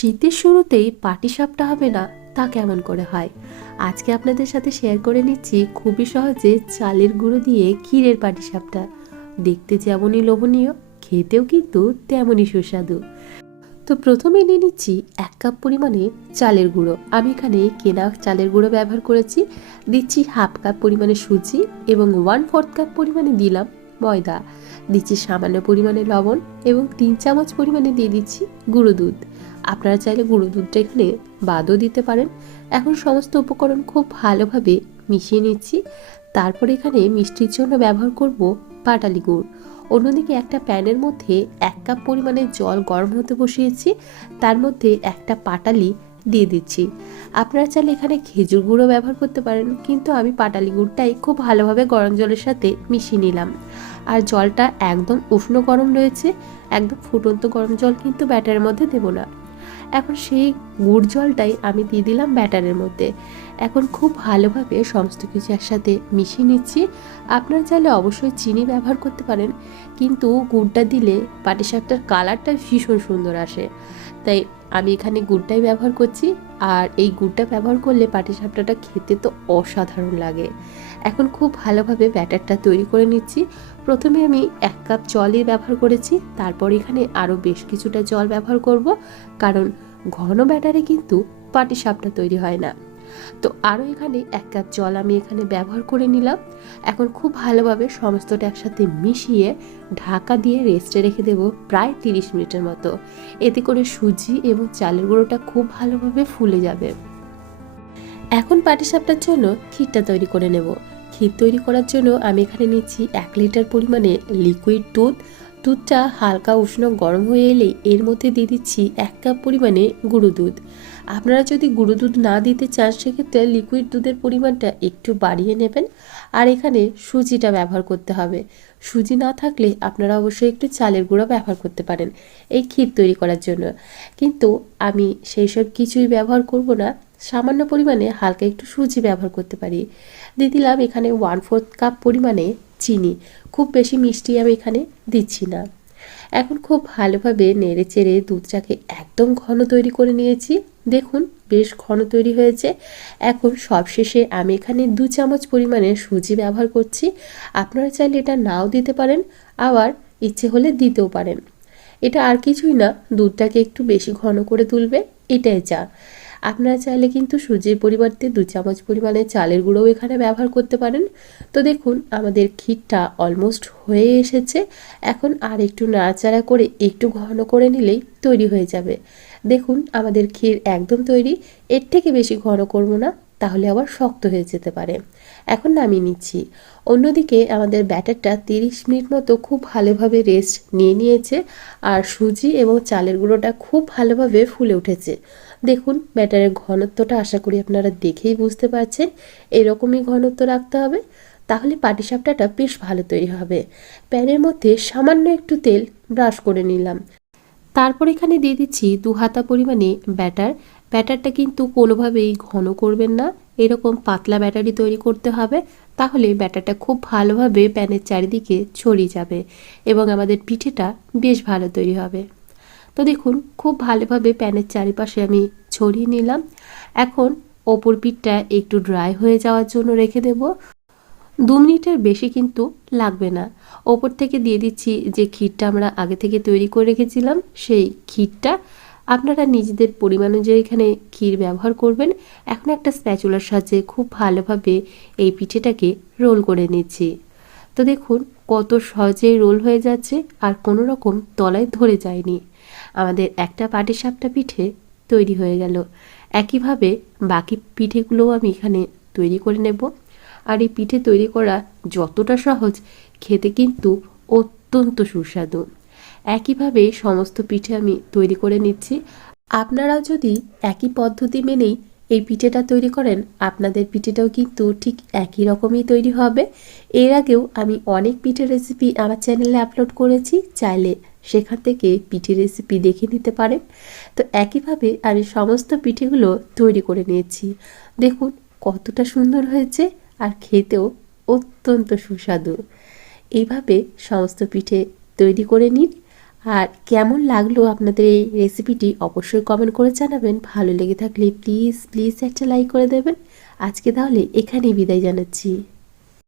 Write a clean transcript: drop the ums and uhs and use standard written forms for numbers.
শীতের শুরুতেই পাটিসাপটা হবে না তা কেমন করে হয়। আজকে আপনাদের সাথে শেয়ার করে নিচ্ছি খুবই সহজে চালের গুঁড়ো দিয়ে ক্ষীরের পাটিসাপটা। দেখতে যেমনই লোভনীয়, খেতেও কিন্তু তেমনই সুস্বাদু। তো প্রথমে নিয়ে নিচ্ছি 1 কাপ পরিমাণে চালের গুঁড়ো। আমি এখানে কেনা চালের গুঁড়ো ব্যবহার করেছি। দিচ্ছি 1/2 কাপ পরিমাণে সুজি এবং 1/4 কাপ পরিমাণে দিলাম ময়দা। দিচ্ছি সামান্য পরিমাণে লবণ এবং 3 চামচ পরিমাণে দিয়ে দিচ্ছি গুঁড়ো দুধ। আপনারা চাইলে গুঁড়ো দুধটা এখানে বাদও দিতে পারেন। এখন সমস্ত উপকরণ খুব ভালোভাবে মিশিয়ে নিচ্ছি। তারপর এখানে মিষ্টির জন্য ব্যবহার করব পাটালি গুড়। অন্যদিকে একটা প্যানের মধ্যে 1 কাপ পরিমাণে জল গরম হতে বসিয়েছি। তার মধ্যে একটা পাটালি দিয়ে দিচ্ছি। আপনারা চাইলে এখানে খেজুর গুঁড়ো ব্যবহার করতে পারেন, কিন্তু আমি পাটালি গুড়টাই খুব ভালোভাবে গরম জলের সাথে মিশিয়ে নিলাম। আর জলটা একদম উষ্ণ গরম রয়েছে, একদম ফুটন্ত গরম জল কিন্তু ব্যাটারের মধ্যে দেব না। এখন সেই গুড় জলটাই আমি দিয়ে দিলাম ব্যাটারের মধ্যে। এখন খুব ভালোভাবে সমস্ত কিছু একসাথে মিশিয়ে নিচ্ছি। আপনারা চাইলে অবশ্যই চিনি ব্যবহার করতে পারেন, কিন্তু গুড়টা দিলে পাটিসাপটার কালারটা ভীষণ সুন্দর আসে, তাই আমি এখানে গুড়টাই ব্যবহার করছি। আর এই গুড়টা ব্যবহার করলে পাটিসাপটাটা খেতে তো অসাধারণ লাগে। এখন খুব ভালোভাবে ব্যাটারটা তৈরি করে নিচ্ছি। প্রথমে আমি 1 কাপ জলই ব্যবহার করেছি, তারপর এখানে আরও বেশ কিছুটা জল ব্যবহার করব, কারণ ঘন ব্যাটারে কিন্তু পাটিসাপটা তৈরি হয় না। তো আরও এখানে 1 কাপ জল আমি এখানে ব্যবহার করে নিলাম। এখন খুব ভালোভাবে সমস্তটা একসাথে মিশিয়ে ঢাকা দিয়ে রেস্টে রেখে দেব প্রায় 30 মিনিটের মতো। এতে করে সুজি এবং চালের গুঁড়োটা খুব ভালোভাবে ফুলে যাবে। এখন পাটিসাপটার জন্য ক্ষীরটা তৈরি করে নেব। ক্ষীর তৈরি করার জন্য আমি এখানে নিচ্ছি 1 লিটার পরিমাণে লিকুইড দুধ। দুধটা হালকা উষ্ণ গরম হয়ে এলেই এর মধ্যে দিয়ে দিচ্ছি 1 কাপ পরিমাণে গুঁড়ো দুধ। আপনারা যদি গুঁড়ো দুধ না দিতে চান, সেক্ষেত্রে লিকুইড দুধের পরিমাণটা একটু বাড়িয়ে নেবেন। আর এখানে সুজিটা ব্যবহার করতে হবে। সুজি না থাকলে আপনারা অবশ্যই একটু চালের গুঁড়ো ব্যবহার করতে পারেন এই ক্ষীর তৈরি করার জন্য, কিন্তু আমি সেই সব কিছুই ব্যবহার করব না। সামান্য পরিমাণে হালকা একটু সুজি ব্যবহার করতে পারি। দিয়ে দিলাম এখানে 1/4 কাপ পরিমাণে চিনি। খুব বেশি মিষ্টি আমি এখানে দিচ্ছি না। এখন খুব ভালোভাবে নেড়ে চেড়ে দুধটাকে একদম ঘন তৈরি করে নিয়েছি। দেখুন বেশ ঘন তৈরি হয়েছে। এখন সবশেষে আমি এখানে 2 চামচ পরিমাণে সুজি ব্যবহার করছি। আপনারা চাইলে এটা নাও দিতে পারেন, আবার ইচ্ছে হলে দিতেও পারেন। এটা আর কিছুই না, দুধটাকে একটু বেশি ঘন করে তুলবে, এটাই যা। আপনারা চাইলে কিন্তু সুজির পরিবর্তে 2 চামচ পরিমাণে চালের গুঁড়োও এখানে ব্যবহার করতে পারেন। তো দেখুন আমাদের ক্ষীরটা অলমোস্ট হয়ে এসেছে। এখন আর একটু নাড়াচাড়া করে একটু ঘন করে নিলেই তৈরি হয়ে যাবে। দেখুন আমাদের ক্ষীর একদম তৈরি। এর থেকে বেশি ঘন করব না, তাহলে আবার শক্ত হয়ে যেতে পারে। এখন নামিয়ে নিচ্ছি। অন্যদিকে আমাদের ব্যাটারটা 30 মিনিট মতো খুব ভালোভাবে রেস্ট নিয়ে নিয়েছে, আর সুজি এবং চালের গুঁড়োটা খুব ভালোভাবে ফুলে উঠেছে। দেখুন ব্যাটারের ঘনত্বটা আশা করি আপনারা দেখেই বুঝতে পারছেন। এরকমই ঘনত্ব রাখতে হবে, তাহলে পাটিসাপটাটা বেশ ভালো তৈরি হবে। প্যানের মধ্যে সামান্য একটু তেল ব্রাশ করে নিলাম। তারপর এখানে দিয়ে দিচ্ছি 2 হাতা পরিমাণে ব্যাটার। ব্যাটারটা কিন্তু কোনোভাবেই ঘন করবেন না, এরকম পাতলা ব্যাটারই তৈরি করতে হবে। তাহলে ব্যাটারটা খুব ভালোভাবে প্যানের চারিদিকে ছড়িয়ে যাবে এবং আমাদের পিঠেটা বেশ ভালো তৈরি হবে। তো দেখুন খুব ভালোভাবে প্যানের চারিপাশে আমি ছড়িয়ে নিলাম। এখন ওপর পিঠটা একটু ড্রাই হয়ে যাওয়ার জন্য রেখে দেব। 2 মিনিটের বেশি কিন্তু লাগবে না। ওপর থেকে দিয়ে দিচ্ছি যে ক্ষীরটা আমরা আগে থেকে তৈরি করে রেখেছিলাম, সেই ক্ষীরটা। আপনারা নিজেদের পরিমাণ অনুযায়ী এখানে ক্ষীর ব্যবহার করবেন। এখন একটা স্প্যাচুলার সাহায্যে খুব ভালোভাবে এই পিঠেটাকে রোল করে নিচ্ছি। তো দেখুন কত সহজেই রোল হয়ে যাচ্ছে আর কোনো রকম তলায় ধরে যায়নি। আমাদের একটা পাটিসাপটা পিঠে তৈরি হয়ে গেল। একইভাবে বাকি পিঠেগুলোও আমি এখানে তৈরি করে নেব। আর এই পিঠে তৈরি করা যতটা সহজ, খেতে কিন্তু অত্যন্ত সুস্বাদু। একইভাবে সমস্ত পিঠে আমি তৈরি করে নিচ্ছি। আপনারাও যদি একই পদ্ধতি মেনেই এই পিঠেটা তৈরি করেন, আপনাদের পিঠেটাও কিন্তু ঠিক একই রকমই তৈরি হবে। এর আগেও আমি অনেক পিঠের রেসিপি আমার চ্যানেলে আপলোড করেছি, চাইলে সেখান থেকে পিঠে রেসিপি দেখে নিতে পারেন। তো একইভাবে আমি সমস্ত পিঠেগুলো তৈরি করে নিয়েছি। দেখুন কতটা সুন্দর হয়েছে আর খেতেও অত্যন্ত সুস্বাদু। এইভাবে সমস্ত পিঠে তৈরি করে নিন। আর কেমন লাগলো আপনাদের এই রেসিপিটি অবশ্যই কমেন্ট করে জানাবেন। ভালো লেগে থাকলে প্লিজ প্লিজ একটা লাইক করে দেবেন। আজকে তাহলে এখানেই বিদায় জানাচ্ছি।